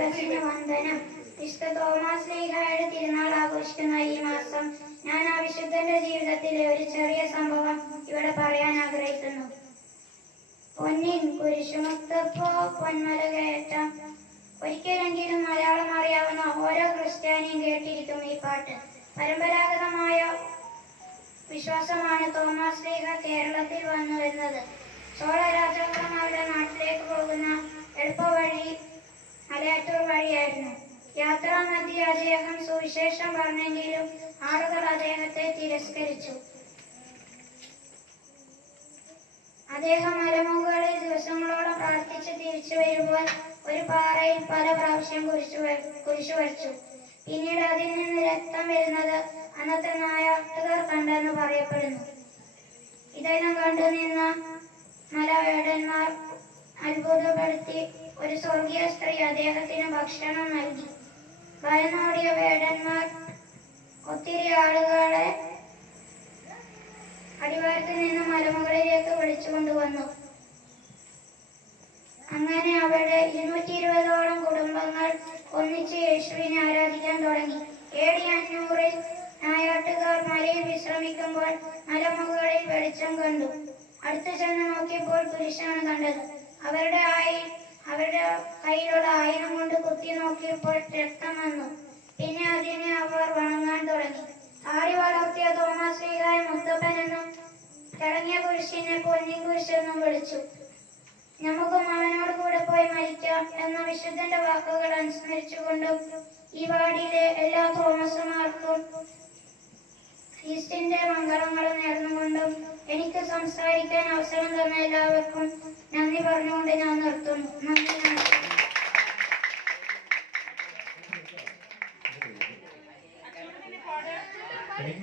മനസ്സിന് വന്ദനം. വിശുദ്ധ തോമസ് ശ്ലീഹായുടെ തിരുനാൾ ആഘോഷിക്കുന്ന ഈ മാസം ഞാൻ ആ വിശുദ്ധന്റെ ജീവിതത്തിലെ ഒരു ചെറിയ സംഭവം ഇവിടെ പറയാൻ ആഗ്രഹിക്കുന്നു. പൊന്നിൻ കുരിശുമുത്തപ്പോ പൊന്മല കയറ്റ. ഒരിക്കലെങ്കിലും മലയാളം അറിയാവുന്ന ഓരോ ക്രിസ്ത്യാനിയും കേട്ടിരിക്കും ഈ പാട്ട്. പരമ്പരാഗതമായ വിശ്വാസമാണ് തോമസ് ശ്ലീഹ കേരളത്തിൽ വന്നു വരുന്നത്. ചോള രാജാക്കന്മാരുടെ നാട്ടിലേക്ക് പോകുന്ന എളുപ്പവഴി മലയാറ്റൂർ വഴിയായിരുന്നു. യാത്രാമധ്യേ അദ്ദേഹം സുവിശേഷം പറഞ്ഞെങ്കിലും ആളുകൾ അദ്ദേഹത്തെ തിരസ്കരിച്ചു. അദ്ദേഹം മലമുകളിൽ ദിവസങ്ങളോളം പ്രാർത്ഥിച്ച് തിരിച്ചു വരുമ്പോൾ ഒരു പാറയിൽ പല പ്രാവശ്യം കുരിശു വരച്ചു. പിന്നീട് അതിൽ നിന്ന് രക്തം വരുന്നത് അന്നത്തെ നായാട്ടുകാർ കണ്ടെന്ന് പറയപ്പെടുന്നു. ഇതെല്ലാം കണ്ടു നിന്ന മലവേടന്മാർ അത്ഭുതപ്പെടുത്തി ഒരു സ്വർഗീയ സ്ത്രീ അദ്ദേഹത്തിന് ഭക്ഷണം നൽകി. ഭയന്നോടിയ വേടന്മാർ ഒത്തിരി ആളുകളെ അടിവാരത്തിൽ നിന്ന് മലമുകളിലേക്ക് വിളിച്ചുകൊണ്ടുവന്നു. അങ്ങനെ അവിടെ 220ഓളം കുടുംബങ്ങൾ ഒന്നിച്ച് യേശുവിനെ ആരാധിക്കാൻ തുടങ്ങി. AD 500 നായാട്ടുകാർ മലയിൽ വിശ്രമിക്കുമ്പോൾ മലമുകളിൽ വെളിച്ചം കണ്ടു. അടുത്തു ചെന്ന് നോക്കിയപ്പോൾ കുരിശാണ് കണ്ടത്. അവരുടെ കയ്യിലുള്ള ആയുധം കൊണ്ട് കുത്തി നോക്കിയപ്പോൾ രക്തം വന്നു. പിന്നെ അതിനെ അവർ വണങ്ങാൻ തുടങ്ങി. ആടി വളർത്തിയ തോമസ് ശ്ലീഹായെ മുത്തപ്പൻ എന്നും തിളങ്ങിയ കുരിശിനെ പൊന്നിൻ കുരിശെന്നും വിളിച്ചു. നമുക്കും അവനോട് കൂടെ പോയി മരിക്കാം എന്ന വിശുദ്ധന്റെ വാക്കുകൾ അനുസ്മരിച്ചുകൊണ്ടും ഈ വാർഡിലെ എല്ലാ തോമസുമാർക്കും ഫീസ്റ്റിന്റെ മംഗളങ്ങളും നേർന്നുകൊണ്ടും എനിക്ക് സംസാരിക്കാൻ അവസരം തന്ന എല്ലാവർക്കും നന്ദി പറഞ്ഞുകൊണ്ട് ഞാൻ നിർത്തുന്നു. നന്ദി. എനിക്ക്